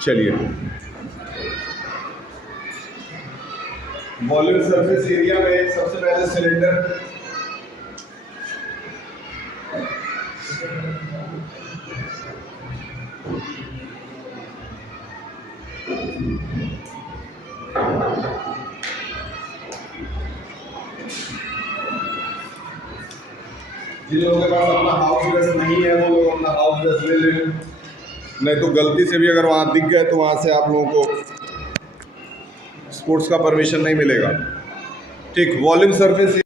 चलिए, volume surface area में सबसे पहले सिलेंडर, जिन लोगों के पास अपना हाउस ड्रेस नहीं है वो लोग अपना हाउस ड्रेस ले लें, नहीं तो गलती से भी अगर वहाँ दिख गए तो वहाँ से आप लोगों को स्पोर्ट्स का परमिशन नहीं मिलेगा। ठीक, वॉल्यूम सरफेस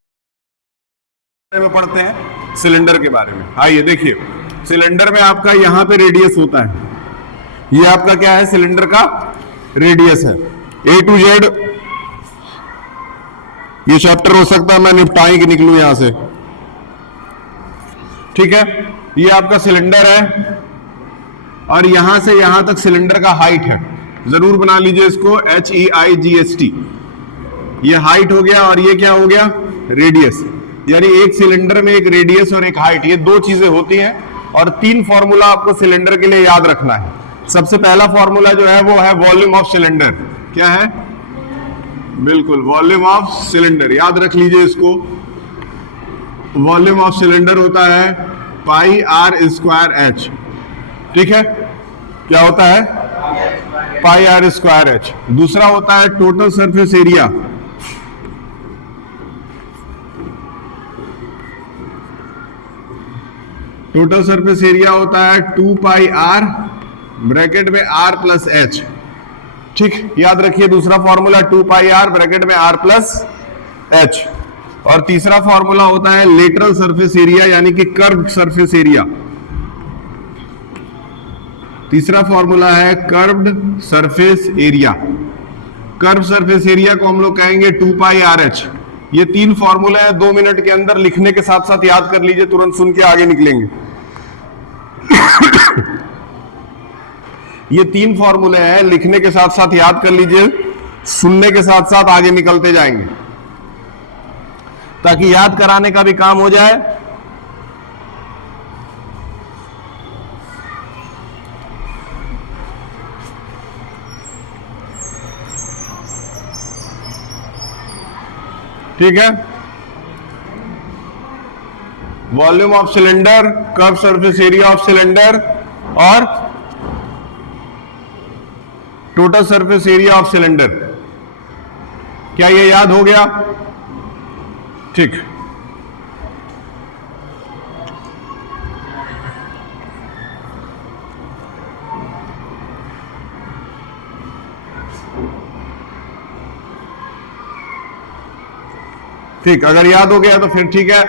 में पढ़ते हैं सिलेंडर के बारे में। आइए देखिए, सिलेंडर में आपका यहाँ पे रेडियस होता है, ये आपका क्या है, सिलेंडर का रेडियस है। A to Z ये चैप्टर हो सकता है मैं निपटाई के निकलूं यहां से, ठीक है। ये आपका सिलेंडर है और यहां से यहां तक सिलेंडर का हाइट है, जरूर बना लीजिए इसको, HEIGHT। ये हाइट हो गया और ये क्या हो गया, रेडियस। यानी एक सिलेंडर में एक रेडियस और एक हाइट, ये दो चीजें होती हैं। और तीन फॉर्मूला आपको सिलेंडर के लिए याद रखना है। सबसे पहला फॉर्मूला जो है वो है वॉल्यूम ऑफ सिलेंडर। क्या है, बिल्कुल वॉल्यूम ऑफ सिलेंडर, याद रख लीजिए इसको। वॉल्यूम ऑफ सिलेंडर होता है पाई आर स्क्वायर एच, ठीक है। क्या होता है, पाई आर स्क्वायर एच। दूसरा होता है total surface area, total surface area होता है 2 पाई आर ब्रैकेट में आर प्लस एच, ठीक। याद रखिए दूसरा फॉर्मूला 2 पाई आर ब्रैकेट में आर प्लस एच। और तीसरा फॉर्मूला होता है लेटरल सरफेस एरिया यानी कि कर्व्ड सरफेस एरिया। तीसरा फॉर्मूला है curved surface area. Curve surface area को हम लोग कहेंगे 2 पाई आर एच। ये तीन फॉर्मूले हैं, 2 मिनट के अंदर लिखने के साथ साथ याद कर लीजिए, तुरंत सुन के आगे निकलेंगे। ये तीन फॉर्मूले हैं, लिखने के साथ साथ याद कर लीजिए, सुनने के साथ साथ आगे निकलते जाएंगे ताकि याद कराने का भी काम हो जाए। ठीक है, volume of cylinder, curve surface area of cylinder और total surface area of cylinder. क्या ये याद हो गया, ठीक। ठीक, अगर याद हो गया तो फिर ठीक है।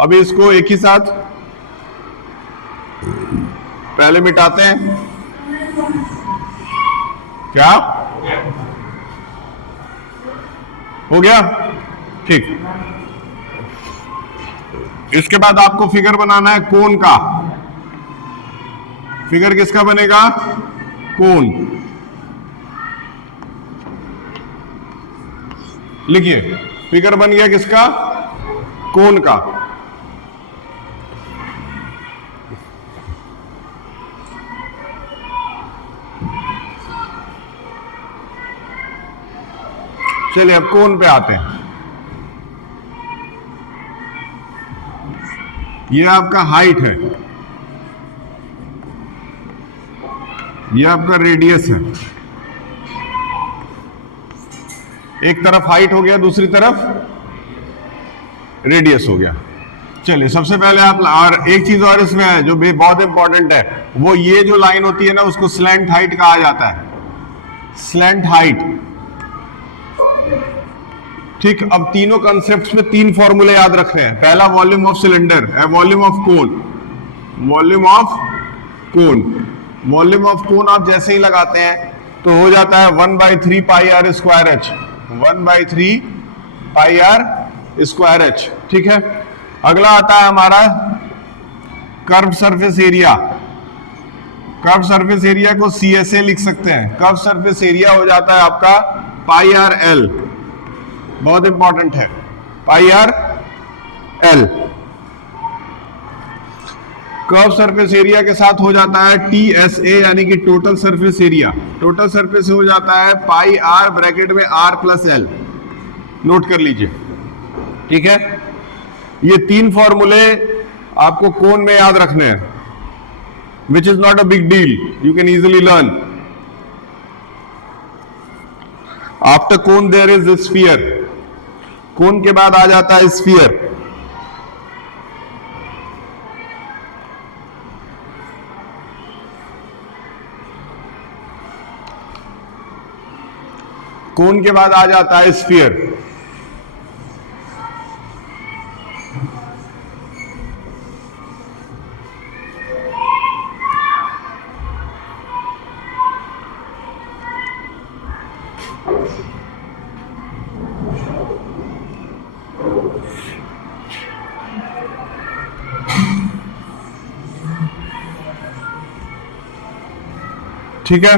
अभी इसको एक ही साथ पहले मिटाते हैं। क्या हो गया, ठीक। इसके बाद आपको फिगर बनाना है कोन का। फिगर किसका बनेगा, कोन। लिखिए, फिगर बन गया किसका, कोन का। चलिए अब कोन पे आते हैं। ये आपका हाइट है, ये आपका रेडियस है। एक तरफ हाइट हो गया, दूसरी तरफ रेडियस हो गया। चलिए सबसे पहले आप, और एक चीज और इसमें है जो भी बहुत इंपॉर्टेंट है, वो ये जो लाइन होती है ना उसको स्लैंट हाइट कहा जाता है, स्लैंट हाइट, ठीक। अब तीनों कॉन्सेप्ट्स में तीन फॉर्मूले याद रखने हैं। पहला volume of cylinder, volume of cone, volume of cone. Volume of cone आप जैसे ही लगाते हैं तो हो जाता है 1/3 pi r square h, 1/3 pi r square h, ठीक है। अगला आता है हमारा curve surface area. Curve surface area को CSA लिख सकते हैं। कर्व सरफेस एरिया हो जाता है आपका पाई आर एल, बहुत इंपॉर्टेंट है, pi R L. Curve surface area के साथ हो जाता है TSA यानी कि total surface area. Total surface हो जाता है पाई आर ब्रैकेट में R प्लस एल, नोट कर लीजिए, ठीक है। ये तीन फॉर्मूले आपको कोन में याद रखने हैं, which is not a big deal, you can easily learn. After cone there is sphere, cone के बाद आ जाता है स्फीयर। कोन के बाद आ जाता है स्फीयर। ठीक है,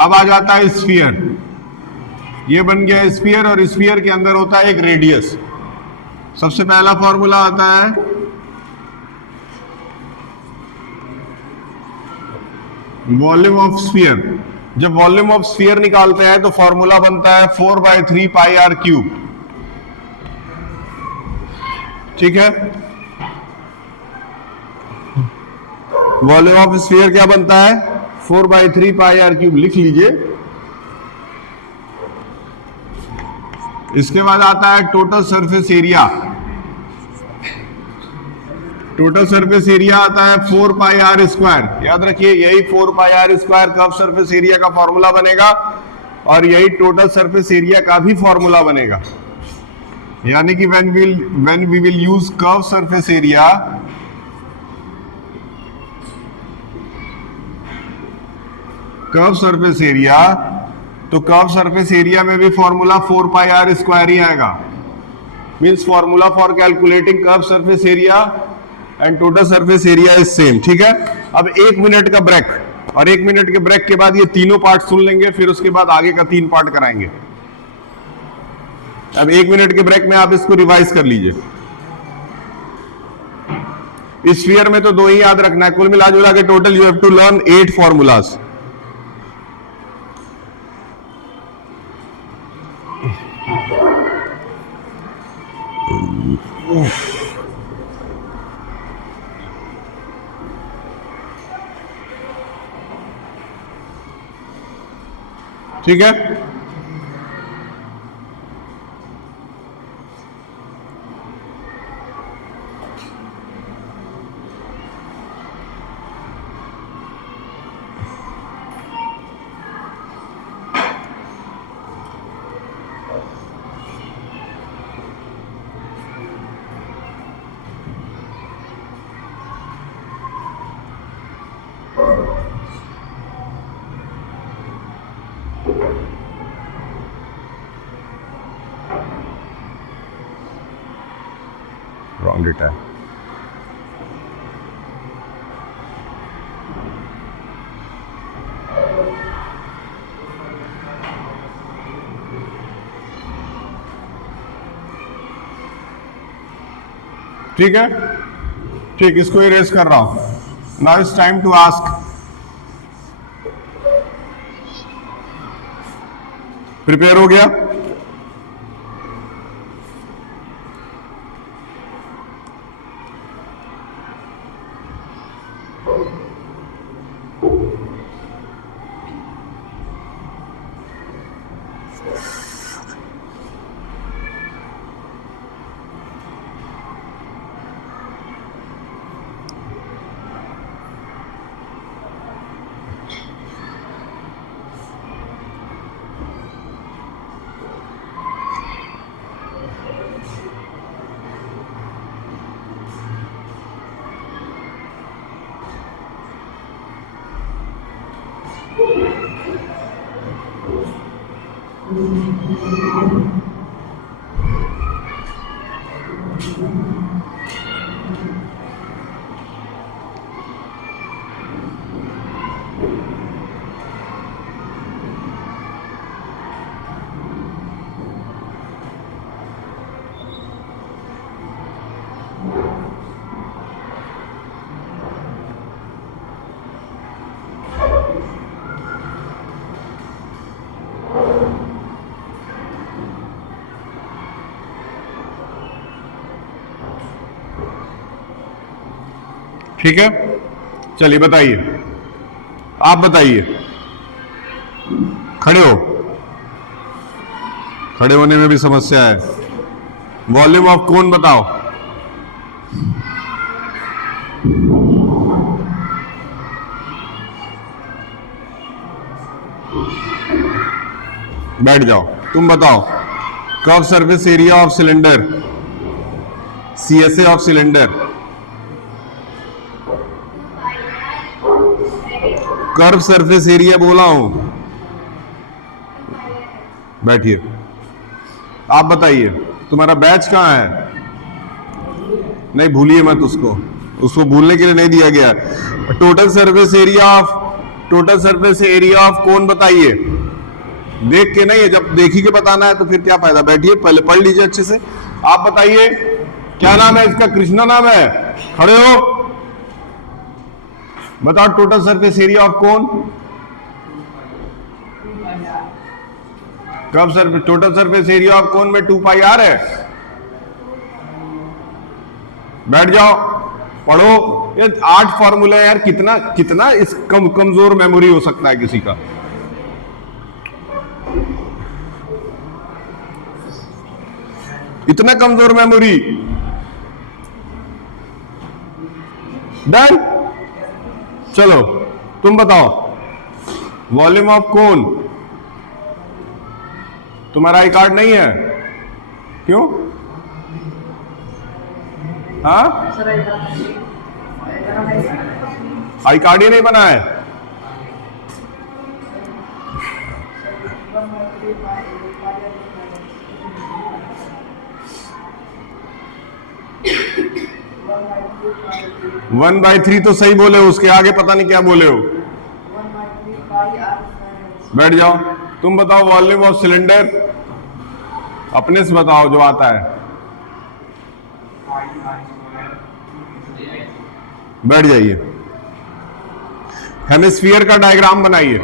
अब आ जाता है स्फीयर। ये बन गया स्फीयर और स्फीयर के अंदर होता है एक रेडियस। सबसे पहला फॉर्मूला आता है वॉल्यूम ऑफ स्फीयर। जब वॉल्यूम ऑफ स्फीयर निकालते हैं तो फॉर्मूला बनता है 4/3 पाई आर क्यूब, ठीक है। वॉल्यूम ऑफ स्फीयर क्या बनता है? 4/3 पाई आर क्यूब, लिख लीजिए। इसके बाद आता है total surface area. Total surface area आता है 4 पाई आर स्क्वायर। याद रखिए, यही 4 pi r square curve surface area का फॉर्मूला बनेगा और यही टोटल सरफेस एरिया का भी फॉर्मूला बनेगा। यानी कि when we will use curve surface area, curve surface area, तो कर्व सरफेस एरिया में भी फॉर्मूला 4 पाई आर स्क्वायर ही आएगा। Means formula for calculating curve surface area and total surface area is same, ठीक है। अब 1 मिनट का break, और 1 मिनट के ब्रेक के बाद ये तीनों पार्ट सुन लेंगे, फिर उसके बाद आगे का 3 पार्ट कराएंगे। अब 1 मिनट के ब्रेक में आप इसको रिवाइज कर लीजिए। स्फीयर में तो 2 ही याद रखना है, कुल मिला जुला के total you have to learn 8 formulas. ठीक है, रॉन्ग डेटा है। ठीक है, ठीक, इसको इरेज कर रहा हूं। Now it's time to ask. Prepare हो गया? ठीक है, चलिए बताइए, आप बताइए, खड़े हो, खड़े होने में भी समस्या है। वॉल्यूम ऑफ कोन बताओ। बैठ जाओ, तुम बताओ। Curve surface area of cylinder, CSA of cylinder. Curve surface area बोला हूं। बैठिए, आप बताइए, तुम्हारा बैच कहां है? नहीं भूलिए मत उसको, उसको भूलने के लिए नहीं दिया गया। टोटल सरफेस एरिया ऑफ कोन बताइए। देख के नहीं है, जब देखी के बताना है तो फिर क्या फायदा। बैठिए, पहले पढ़ लीजिए अच्छे से। आप बताइए, क्या नाम है इसका? कृष्णा नाम है। खड़े हो, बताओ total surface area of cone. कब sir total surface area of cone में 2 पाई आर है। बैठ जाओ, पढ़ो। ये 8 फॉर्मूला यार, कितना कितना इस कमजोर मेमोरी हो सकता है किसी का। इतना कमजोर मेमोरी। डन। चलो तुम बताओ, वॉल्यूम ऑफ कोन। तुम्हारा आई कार्ड नहीं है, क्यों? हाँ, आई कार्ड ही नहीं बना है। वन बाई 3 तो सही बोले हो, उसके आगे पता नहीं क्या बोले हो। बैठ जाओ, तुम बताओ वॉल्यूम ऑफ सिलेंडर, अपने से बताओ जो आता है। बैठ जाइए, हेमिस्फीयर का डायग्राम बनाइए।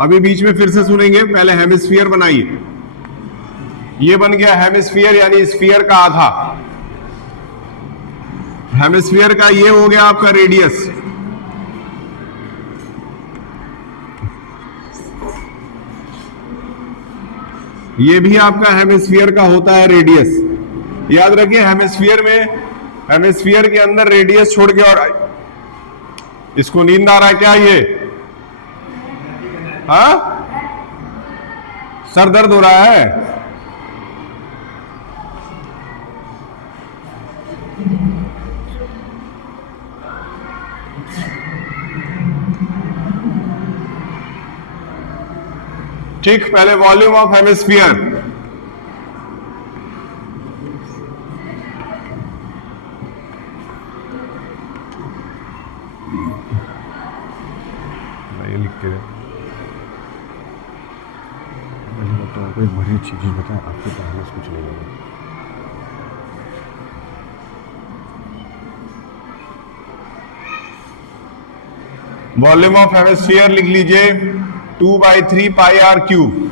अभी बीच में फिर से सुनेंगे, पहले हेमिस्फीयर बनाइए। ये बन गया हेमिस्फीयर, यानी स्फीयर का आधा। हेमिस्फीयर का ये हो गया आपका रेडियस। ये भी आपका हेमिस्फीयर का होता है रेडियस। याद रखिए, हेमिस्फीयर के अंदर रेडियस छोड़ के, और इसको नींद आ रहा है क्या? ये हाँ, सर दर्द हो रहा है? ठीक, पहले वॉल्यूम ऑफ हेमिस्फीयर। ये लिख के आपको एक बड़ी अच्छी चीज बताएं, आपके पढ़ाने से कुछ नहीं होगा। वॉल्यूम ऑफ हेमिस्फीयर लिख लीजिए 2/3 पाई आर क्यूब।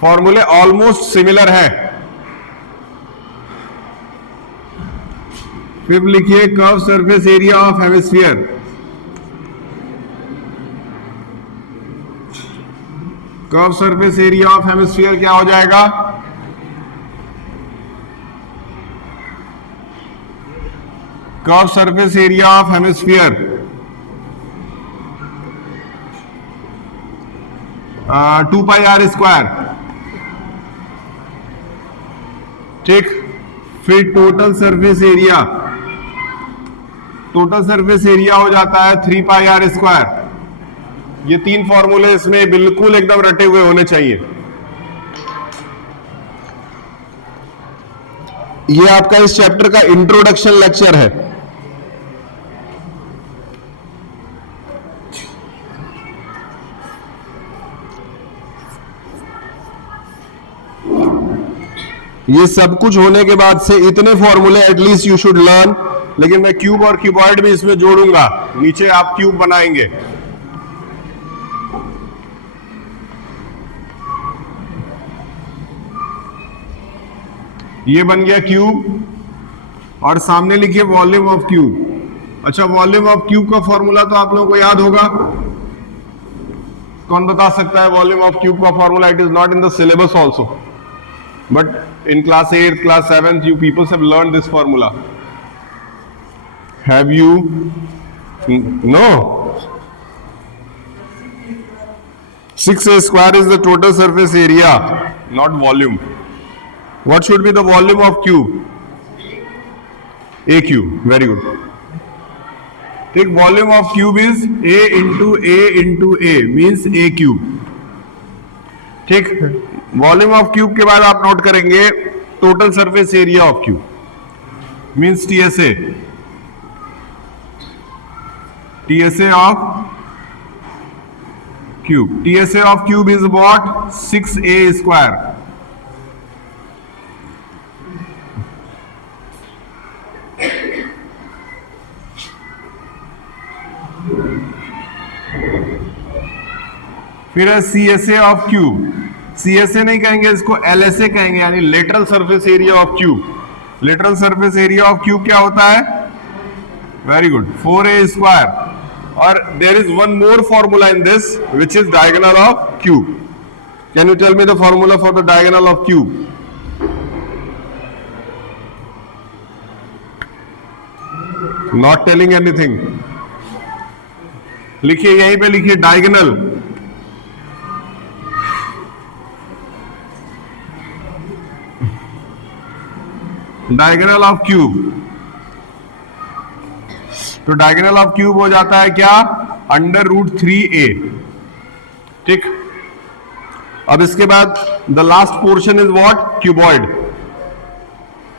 फॉर्मूले ऑलमोस्ट सिमिलर है। फिर लिखिए curve surface area of hemisphere. Curve surface area of hemisphere क्या हो जाएगा? Curve surface area of hemisphere 2 pi r square. ठीक, फिर टोटल सरफेस एरिया हो जाता है 3 पाई आर स्क्वायर। ये 3 फॉर्मूले इसमें बिल्कुल एकदम रटे हुए होने चाहिए। ये आपका इस चैप्टर का इंट्रोडक्शन लेक्चर है। ये सब कुछ होने के बाद से इतने फॉर्मूले एटलीस्ट यू शुड लर्न। लेकिन मैं क्यूब और क्यूबॉइड भी इसमें जोड़ूंगा, नीचे आप क्यूब बनाएंगे। ये बन गया क्यूब, और सामने लिखिए वॉल्यूम ऑफ क्यूब। अच्छा, वॉल्यूम ऑफ क्यूब का फॉर्मूला तो आप लोगों को याद होगा। कौन बता सकता है वॉल्यूम ऑफ क्यूब का formula? It is not in the syllabus also, but in class 8, class 7 you people have learned this formula. Have you? No. 6a square is the total surface area, not volume. What should be the volume of cube? A cube. Very good. Take volume of cube is a into a means a cube. ठीक, volume of cube के बाद आप note करेंगे total surface area of cube means TSA. TSA of cube, TSA of cube is what? 6a square. फिर है CSA of cube. CSA नहीं कहेंगे इसको, LSA कहेंगे, यानी lateral surface area of cube. Lateral surface area of cube क्या होता है? Very good, 4a square. और there is one more formula in this which is diagonal of cube. Can you tell me the formula for the diagonal of cube? Not telling anything. लिखिए, यहीं पे लिखिए diagonal. Diagonal of cube, तो diagonal of cube हो जाता है क्या? √3a। ठीक, अब इसके बाद the last portion is what? Cuboid.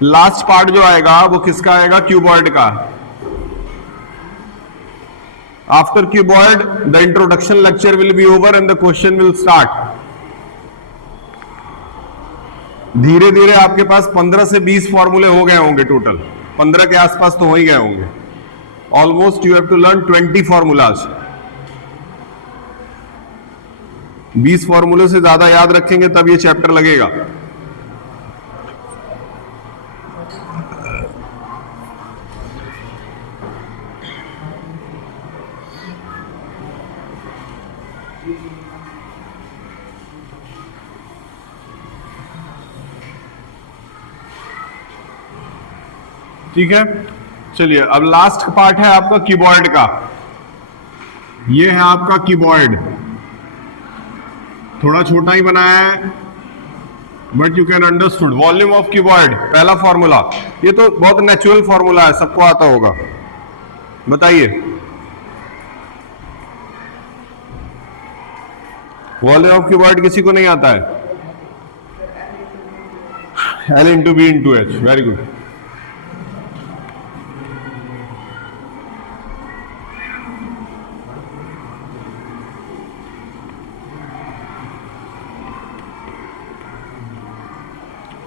Last part जो आएगा वो किसका आएगा? क्यूबॉइड का। After cuboid the introduction lecture will be over and the question will start. धीरे धीरे आपके पास 15 से 20 फॉर्मूले हो गए होंगे, टोटल 15 के आसपास तो हो ही गए होंगे। Almost you have to learn 20 formulas. 20 फॉर्मूले से ज्यादा याद रखेंगे तब ये चैप्टर लगेगा। ठीक है, चलिए अब लास्ट पार्ट है आपका क्यूबॉइड का। ये है आपका क्यूबॉइड, थोड़ा छोटा ही बनाया है but you can understood. Volume of cuboid, पहला फॉर्मूला, ये तो बहुत नेचुरल फॉर्मूला है, सबको आता होगा। बताइए, वॉल्यूम ऑफ क्यूबॉइड किसी को नहीं आता है? L into B into H, very good.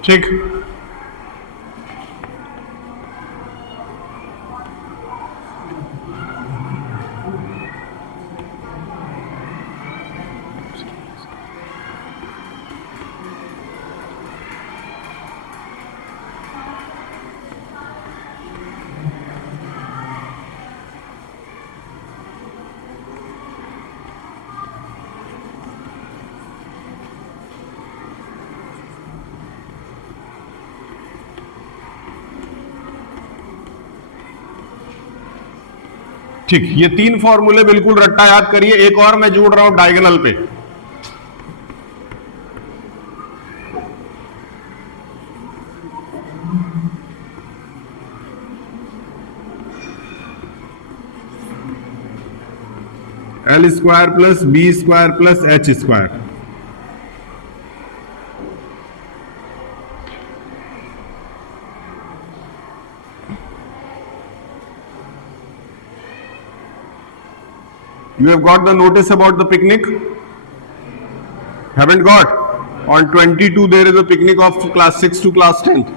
ठीक, ठीक, ये 3 फॉर्मूले बिल्कुल रट्टा याद करिए। एक और मैं जोड़ रहा हूं डायगोनल पे। L square plus B square plus H square. You have got the notice about the picnic? Haven't got? On 22 there is a picnic of class 6 to class 10th.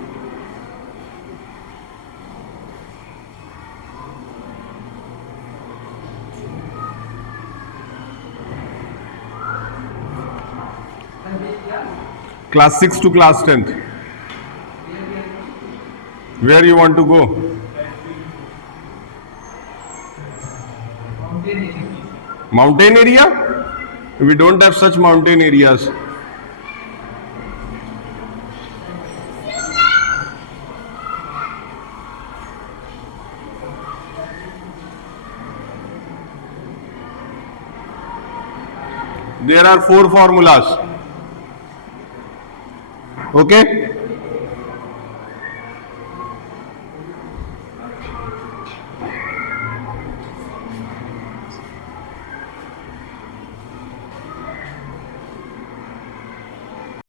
Class 6 to class 10th. Where you want to go? Mountain area? We don't have such mountain areas. There are 4 formulas. Okay?